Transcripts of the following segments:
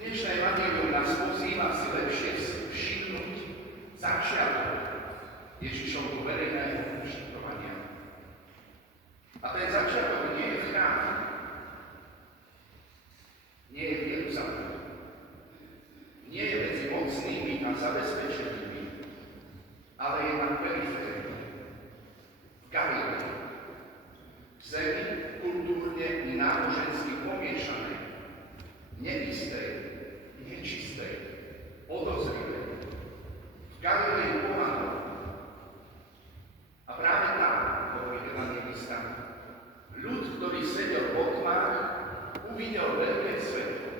Dnešné evanjelium nás pozýva si lepšie všimnúť začiatok Ježišovho verejného ušetrovania. A ten začiatok nie je v chráme, nie je v Jeruzaleme, nie je medzi mocnými a zabezpečenými, ale je na periférii, v Galilei, v zemi kultúrne i nábožensky pomiešanej, neistej, nečistej, podozrivej, v Galilei pohanov. A práve tam, hovorí evanjelista, ľud, ktorý sedel v tmách, uvidel veľké svetlo.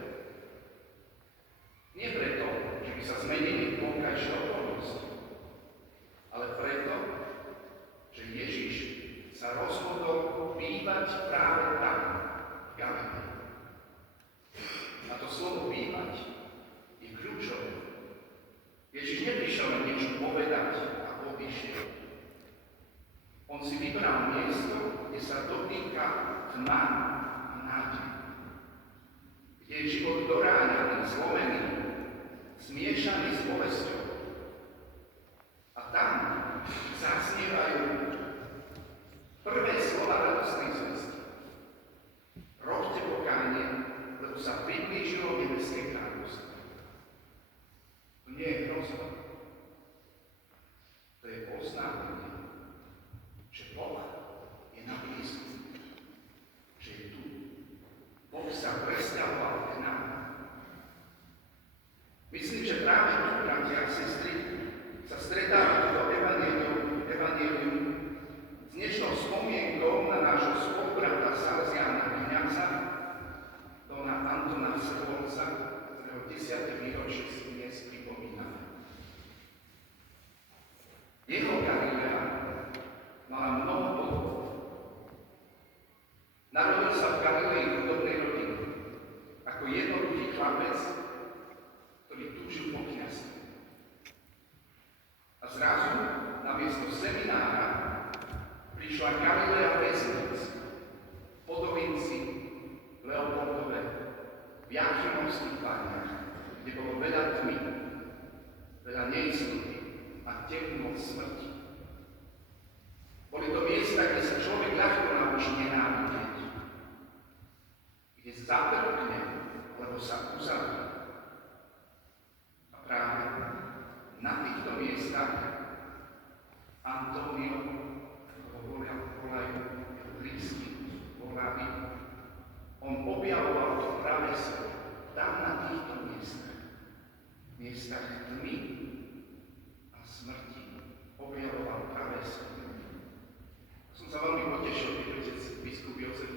Nie preto, že by sa zmenili vonkajšie okolnosti, ale preto, že Ježiš sa rozhodol bývať práve tam, v Galilei. A to slovo bývať je kľúčové. Ježiš neprišiel len niečo povedať a odišiel. On si vybral miesto, kde sa dotýka tma a nádej. Kde je život doráňaný, zlomený, zmiešaný s bolesťou. A tam zaznievajú prvé slova radostnej zvesti. Robte pokánie, lebo sa priblížilo nebeské kráľovstvo. To nie je hrozba. To je oznámenie, že Boh je na blízku, že je tu. Boh sa presťahoval k nám. Myslím, že práve tu, bratia a sestry, sa stretáva toto evanjelium s dnešnou spomienkou na nášho spolubrata Salesiána kňaza, dona Antona Srholca, ktorého 10. výročie si dnes pripomíname. Jeho Galilea mala mnoho bodov. Narodil sa v Galilei chudobnej rodiny, ako jednoduchý chlapec, ktorý túžil po kňazstve. A zrazu namiesto seminára prišla Galilea väznic, Podovinci, Leopoldove, v Jachimovských báňach, kde bolo veľa tmy, veľa neistoty a temnot smrti. Boli to miesta, kde sa človek ľahko naučí nenávidieť, kde zatrpne, lebo sa uzavrie. A práve na týchto miestach Antonio, volajú blízky, volaví, on objavoval to práve tam na týchto miestach tmy a smrti, objavoval práve Som sa veľmi potešil, keď otec biskup Jozef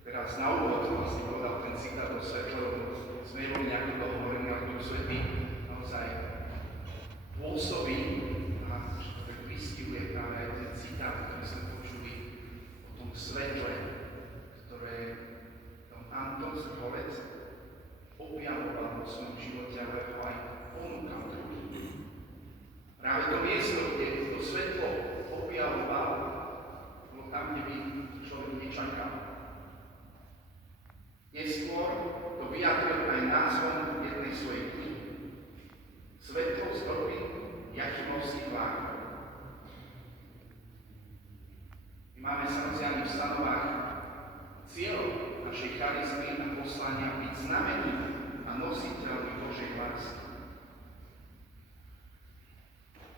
teraz na úvod vlastne povedal ten citát o svetle, lebo sme neboli nejako dlho hovorení, ale Duch Svätý naozaj pôsobí a tak vystihuje práve aj ten citát, ktorý sme počuli o tom svetle, ktoré tom Anton Srholec objavoval vo svojom živote, ale ho aj ponúkal druhým. Práve to miesto, kde to svetlo objavoval, bolo tam, kde by človek nečakal. Neskôr to vyjadril aj názvom jednej svojej knihy. Svetlo z doby Jachimovských báňov. My máme samozrejme v stanovách cieľ našej charizmy a poslania byť znamením a nositeľmi Božej lásky.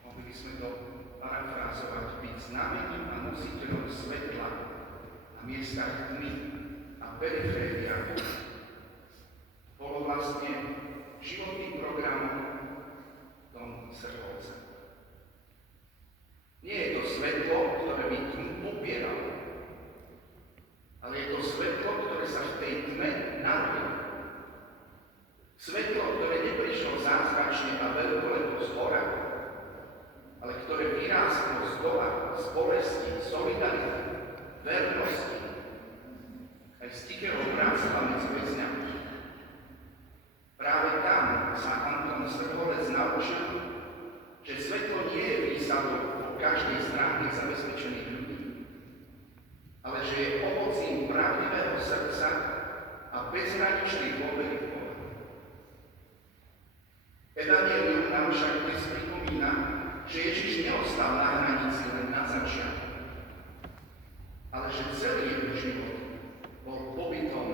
Mohli by sme to parafrázovať, byť znamením a nositeľom svetla na miestach tmy a perifériách. Bolo vlastne životným programom Don Srholca. Nie je to svetlo, ktoré by tmu popieralo, ale je to svetlo, ktoré sa v tej tme narodilo. Svetlo, ktoré neprišlo zázračne a veľkolepo z hora, ale ktoré vyrástlo z dola, z bolesti, solidarity, vernosti, aj z tichého bratstva medzi väzňami. Práve tam sa Anton Srholec naučil, že svetlo nie je výsadok po každej stránke zabezpečených ľudí, ale že je ovocím pravdivého srdca a bezhraničnej dôvery v Boha. Evanjelium nám však dnes pripomína, že Ježiš neostal na hranici len na začiatku, ale že celý jeho život bol pobytom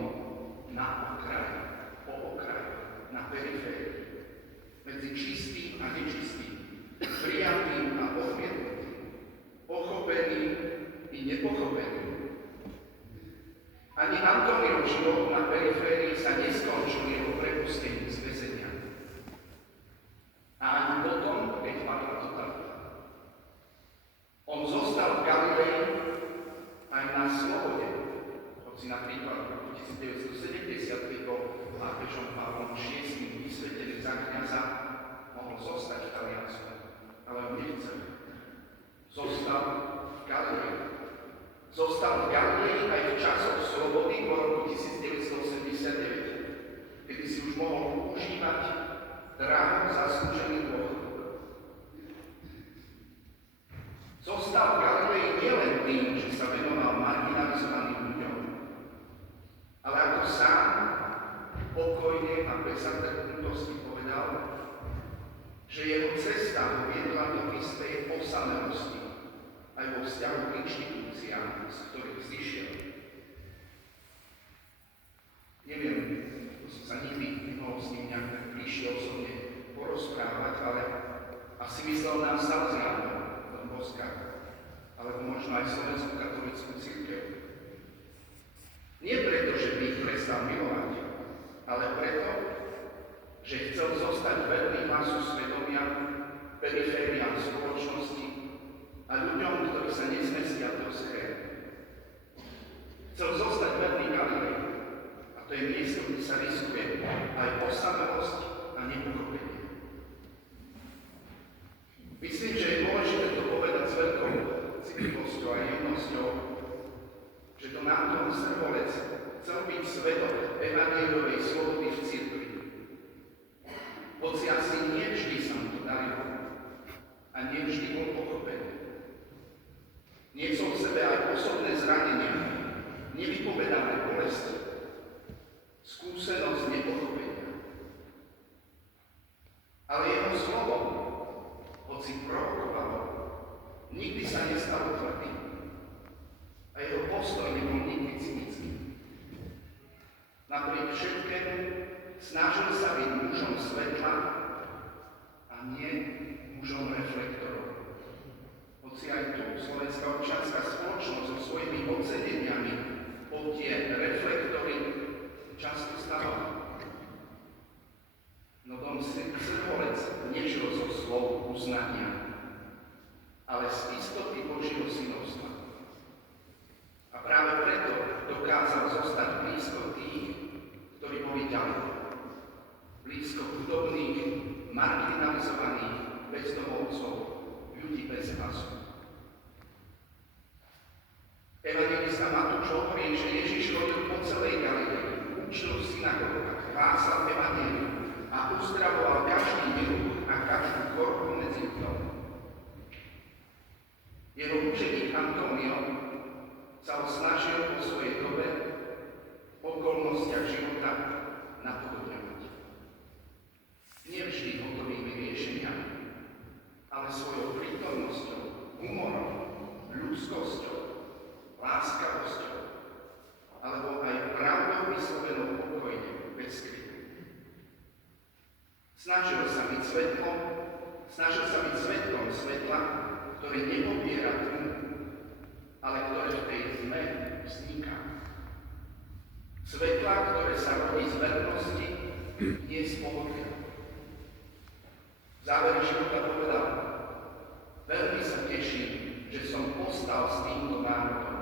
na okraji, po okraji, na periférii, medzi čistým a nečistým, prijatým a odmietnutým, pochopeným i nepochopeným. Ani Antoniov život na periférii sa neskončil jeho prepustením z väzenia. A ani potom, keď padla totalita. On zostal v Galilei aj na slobode, hoci napríklad v roku 1970 bol pápežom Pavlom VI vysvetený za kňaza, mohol zostať v Taliansku, ale on nechcel. Zostal v Galilei. Zostal v Galilei aj v časoch slobody po roku 1989, kedy si už mohol užívať draho zaslúžený dôchodok. Zostal v Galilei nielen tým, že sa venoval marginalizovaným ľuďom, ale ako sám pokojne a bez zatrpnutosti povedal, že jeho cesta ho viedla do istej osamelosti aj vo vzťahu k inštitúciám, z ktorých zišiel. Neviem, to som sa nikdy nemohol s ním nejak tak bližšie osobne porozprávať, ale asi myslel na Salesiánov, Don Boska, alebo možno aj Slovenskú katolícku cirkev. Nie preto, že by ich prestal milovať, ale preto, že chcel zostať verný hlasu svedomia, perifériám spoločnosti a ľuďom, ktorí sa nezmestia do schémy. Chcel zostať verný Galilei, a to je miesto, kde sa riskuje aj osamelosť a nepochopenie. Myslím, že je dôležité to povedať s veľkou citlivosťou a jednosťou, že to Anton Srholec chcel byť svedok evanjeliovej slobody v cirkvi. Hoci asi nie vždy sa mu to darilo a nie vždy bol pochopený. Niesol v sebe aj osobné zranenia, nevypovedané bolesti, skúsenosť nepochopenia. Ale jeho slovo, hoci prorokovalo, nikdy sa nestalo tvrdým a jeho postoj nebol nikdy cynický. Napriek všetkému snažil sa byť mužom svetla a nie mužom reflektorov. Hoci aj tu Slovenská občianska spoločnosť so svojimi oceneniami pod tie reflektory často stávala. No Don Srholec nežil zo slov uznania, ale z istoty Božieho synovstva. A práve preto dokázal zostať blízko tých, ktorí boli ďaleko. Blízko chudobných, marginalizovaných, bezdomovcov, ľudí bez hlasu. Evanjelista Matúš hovorí, že Ježiš chodil po celej Galilei, učil v synagógach, hlásal evanjelium a uzdravoval každý neduch a každú chorobu medzi ľuďom. Jeho učeník Antonio sa ho snažil po svojej dobe v okolnostiach života napodobňovať. Nie vždy hotovými riešeniami, ale svojou prítomnosťou, humorom, ľudskosťou, láskavosťou, alebo aj pravdou vyslovenou pokojne, bez kriku. Snažil sa byť svetkom svetla, ktoré nepopiera tmu, ale ktoré v tej tme vzniká. Svetla, ktoré sa rodí z vernosti, nie z pohodlia. V závere života povedal: veľmi sa teším, že som postal s týmto národom.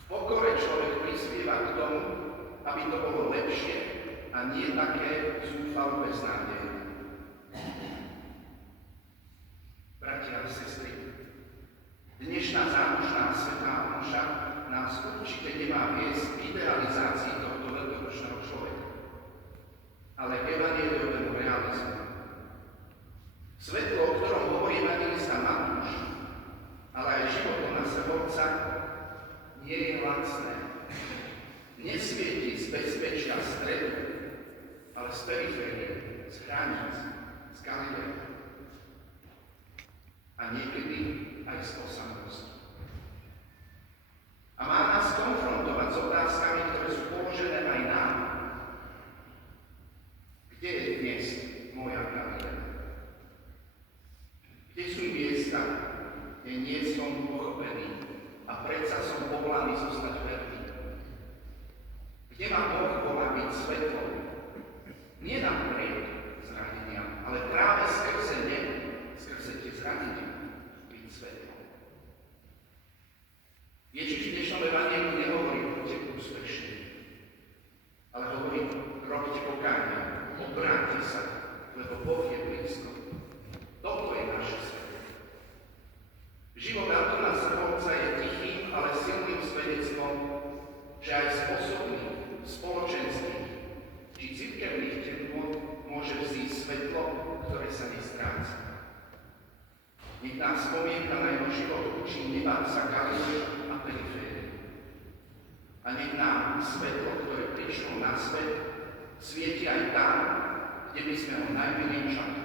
V pokore človek prispieva k tomu, aby to bolo lepšie a nie také zúfalo beznádejné. Bratia a sestry, dnešná zámožná svätá omša nás určite nemá viesť k idealizácii tohto veľkodušného človeka, ale k evanjeliovému realizmu. Svetlo, o ktorom hovorí evanjelista Matúš, ale aj životom Srholca, nie je lacné. Nesvieti z bezpečia stredu, ale z periférie, z hraníc, z Galilei a niekedy aj z osamosti. A má nás konfrontovať s otázkami, ktoré sú položené aj nám. Kde je dnes moja Galilea? Kde sú miesta, kde nie som pochopený a predsa som povolaný zostať verný? Kde ma Boh volá byť svetlom? Nie napriek zraneniam, ale práve skrze ne, skrze tie zranenia, byť svetlom. Ježiš v dnešnom evanjeliu nehovorí, buďte úspešní, ale hovorí, robte pokánie, obráťte sa, lebo Boh je blízko. Toto je naše svetlo. Život Antona Srholca je tichým, ale silným svedectvom, že aj z osobných, spoločenských či cirkevných temnôt môže vzísť svetlo, ktoré sa nestráca. Nech nás spomienka na jeho život učí nebáť sa Galilei a periférie. A nech nám svetlo, ktoré prišlo na svet, svieti aj tam, kde by sme ho najmenej čakali.